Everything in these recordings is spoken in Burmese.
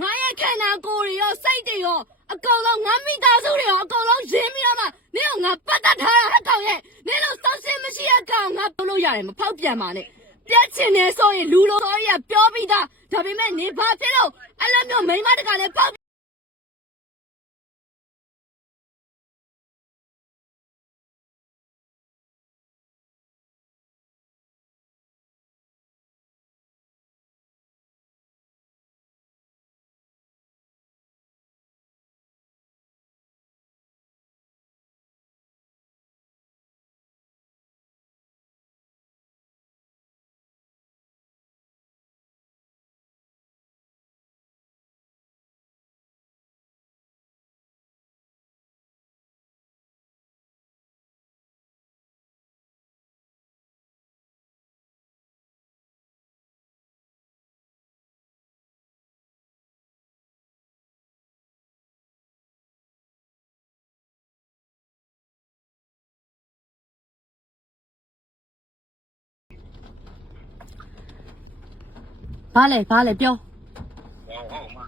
ငါရဲ့ခန္ဓာကိုယ်တွေရောစိတ်တွေရောအကုန်လုံးငါမိသားစုတွေရောအကုန်လုံးရင်းပြီးတော့မှနင့်ကိုငါပတ်သက်ထားတာဟဲ့ကောင်ရဲ့နင့်လို့စောင့်စင်မရှိတဲ့ကောင်ငါပြောလို့ရတယ်မဖောက်ပြန်ပါနဲ့ပြတ်ချင်နေဆိုရင်လူလိုဆိုရပြောပြီးသားဒါပေမဲ့နေဘာဖြစ်လို့အဲ့လိုမျိုးမိန်းမတကလည်းပေါက် ဘာလဲဘာလဲပြောဟုတ်ဟုတ်မှာ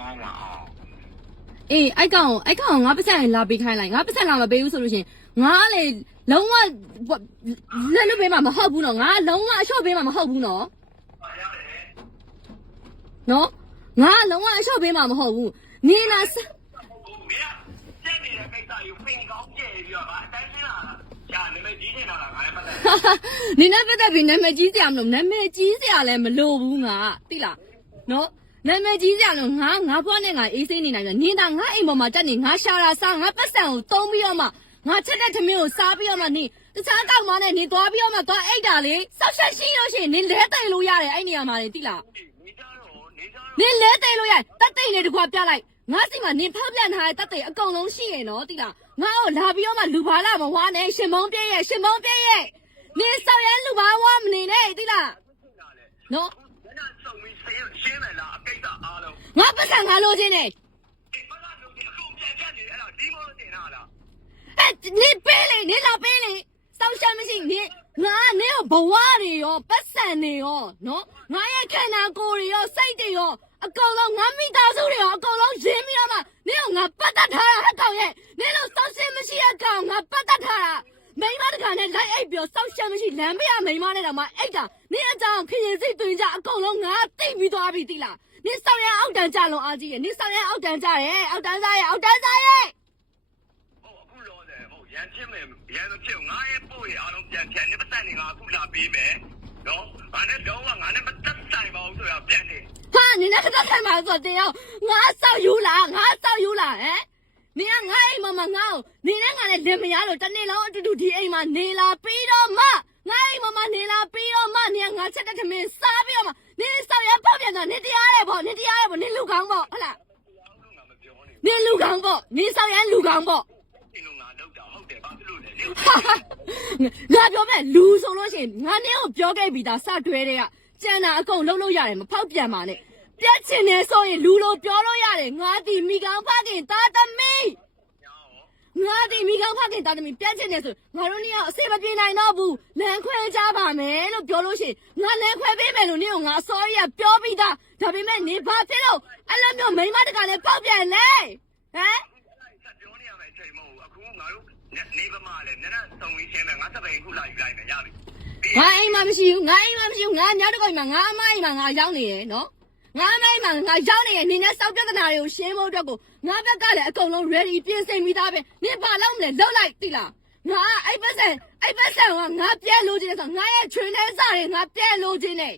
ငါမှာအောင်အေးအိုက်ကောင်အိုက်ကောင်ငါပတ်စံလာပေးခိုင်းလိုက်ငါပတ်စံလာမပေးဘူးဆိုလို့ရှရင်ငါကလေလုံးဝလက်လွတ်ပေးမှာမဟုတ်ဘူးနော်ငါလုံးဝအလျှော့ပေးမှာမဟုတ်ဘူးနော်နော်ငါလုံးဝအလျှော့ပေးမှာမဟုတ်ဘူးနေလာစ ဟိုမင်းကကျက်နေတဲ့ကိစ္စကိုပင်ကောင်းကျဲပြီးတော့ဗာအတိုင်းရှင်းလာတာရှာနေမဲ့ကြီးနေတာ လားငါလည်းပတ်သက်နေနဲ့ပတ်သက်ပြီးနာမည်ကြီးစရာမလိုနာမည်ကြီးစရာလည်းမလိုဘူးငါသိလားနော်နာမည်ကြီးစရာလို့ငါငါဘွားနဲ့ငါအေးဆေးနေနိုင်တယ်နေတာငါအိမ်ပေါ်မှာတက်နေငါရှာတာစားငါပတ်စံကိုတုံးပြီးတော့မှငါချက်တဲ့သမီးကိုစားပြီးတော့မှနေတခြားကောက်မနဲ့နေသွားပြီးတော့မှသွားအိတ်တာလေဆောက်ချက်ရှိလို့ရှိရင်နေလဲတိတ်လို့ရတယ်အဲ့နေရာမှာလေသိလားနေကြတော့နေကြတော့နေလဲတိတ်လို့ရတယ်တက်တိတ်နေတကွာပြလိုက်ငါစီမှာနေဖောက်ပြန်ထားတဲ့တက်တိတ်အကုန်လုံးရှိရင်နော်သိလားငါ့ကိုလာပြီးတော့မှလူပါလာမဝါနဲ့ရှင်မုံပြည့်ရဲ့ရှင်မုံပြည့်ရဲ့ နေဆောက်ရန်လူပါဝါမနေနဲ့သိလားနော်ဘယ်နဲ့စုံပြီးရှင်းရှင်းမယ်လားအကိစ္စအားလုံးငါပတ်စံငါလိုချင်နေဒီဘက်ကလူတွေအကုန်ပြန်ချက်နေတယ်အဲ့ဒါဒီမို့တင်တာလားအဲ့နေပေးလေနေလာပေးလေစောက်ရှမ်းမရှိနေငါနေရောဘဝတွေရောပတ်စံတွေရောနော်ငါရဲ့ခန္ဓာကိုယ်တွေရောစိတ်တွေရောအကုန်လုံးငါမိသားစုတွေရောအကုန်လုံးရင်းပြီးတော့မှနေကိုငါပတ်သက်ထားတာဟဲ့ကောင်ရဲ့နေလို့စောက်ရှမ်းမရှိတဲ့ကောင်ငါပတ်သက်ထားတာ မိမတကနဲ့လိုက်အိပ်ပြောစောက်ရှမ်းမရှိလမ်းပြမိမနဲ့တော့မှအိတ်တာနေအကြောင်းခရင်စိတ်တွင်ကြအကုန်လုံးငါတိတ်ပြီးသွားပြီတိလားနေဆောက်ရအောက်တန်းကြလုံးအားကြီးရဲ့နေဆောက်ရအောက်တန်းကြရဲ့အောက်တန်းစားရဲ့အောက်တန်းစားရဲ့ဟိုအခုလောတယ်ဟိုရန်ချင်းမယ်ရန်တော့ဖြစ်ငါရဲ့ပို့ရအားလုံးပြန်ပြန်နေပတ်သက်နေငါအခုလာပေးမယ်နော်ငါနဲ့တော့ငါနဲ့မတက်ဆိုင်ပါဘူးဆိုတာပြန်နေဟာနင်နဲ့ကတော့ခံပါဆိုတင်အောင်ငါဆောက်ယူလားငါဆောက်ယူလားဟမ် နင်ကငါအိမ်မှာမငါ့ကိုနေနဲ့ငါနဲ့လင်မယားလို့တစ်နေ့လုံးအတူတူဒီအိမ်မှာနေလာပြီးတော့မှငါအိမ်မှာမနေလာပြီးတော့မှနင်ကငါချက်တဲ့ထမင်းစားပြီးတော့မှနင်ဆောက်ရပေါက်ပြန်တော့နင်တရားရဲပေါ့နင်တရားရဲပေါ့နင်လူကောင်းပေါ့ဟုတ်လားတရားလုံးငါမပြောနဲ့နင်လူကောင်းပေါ့နင်ဆောက်ရလူကောင်းပေါ့ဒီလိုငါလောက်တာဟုတ်တယ်ဘာဖြစ်လို့လဲလေဟာဟာငါပြောမဲ့လူဆိုလို့ရှိရင်ငါနင်းကိုပြောခဲ့ပြီးသားစတွဲတဲ့ကကျန်တာအကုန်လုံးလို့ရတယ်မဖောက်ပြန်ပါနဲ့ ပြတ်ချင်နေဆိုရင်လူလိုပြောလို့ရတယ်ငါဒီမိကောင်ဖခင်သားသမီးညာရောငါဒီမိကောင်ဖခင်သားသမီးပြတ်ချင်နေဆိုငါတို့နှစ်ယောက်အစေမပြေနိုင်တော့ဘူးလမ်းခွဲကြပါမယ်လို့ပြောလို့ရှိရင်ငါလမ်းခွဲပေးမယ်လို့နင်းကိုငါစောရီကပြောပြီးသားဒါပေမဲ့နေဘာဖြစ်လို့အဲ့လိုမျိုးမိန်းမတကလည်းပေါက်ပြန်လဲဟမ်ဆက်ပြောနေရမယ်အချိန်မဟုတ်ဘူးအခုငါတို့နေပမာလဲနည်းနည်းစုံပြီးရှင်းမယ်ငါစပိန်ခုလာယူလိုက်မယ်ရပြီပြီးငါအိမ်မှာမရှိဘူးငါအိမ်မှာမရှိဘူးငါညတော့အိမ်မှာငါအမအိမ်မှာငါရောက်နေရယ်နော် ငါအမအိမ်မှာငါရောက်နေရယ်နင်းနဲ့စောက်ပြဿနာတွေကိုရှင်းဖို့အတွက်ကိုငါဘက်ကလည်းအကုန်လုံး ready ပြင်ဆင်ပြီးသားပဲနင်ဘာလုပ်မလဲလုပ်လိုက်တိလားငါအဲ့ပတ်စံအဲ့ပတ်စံကငါပြဲလို့ခြင်းဆိုငါရဲ့ချွေးနဲ့စားတွေငါပြဲလို့ခြင်းနေ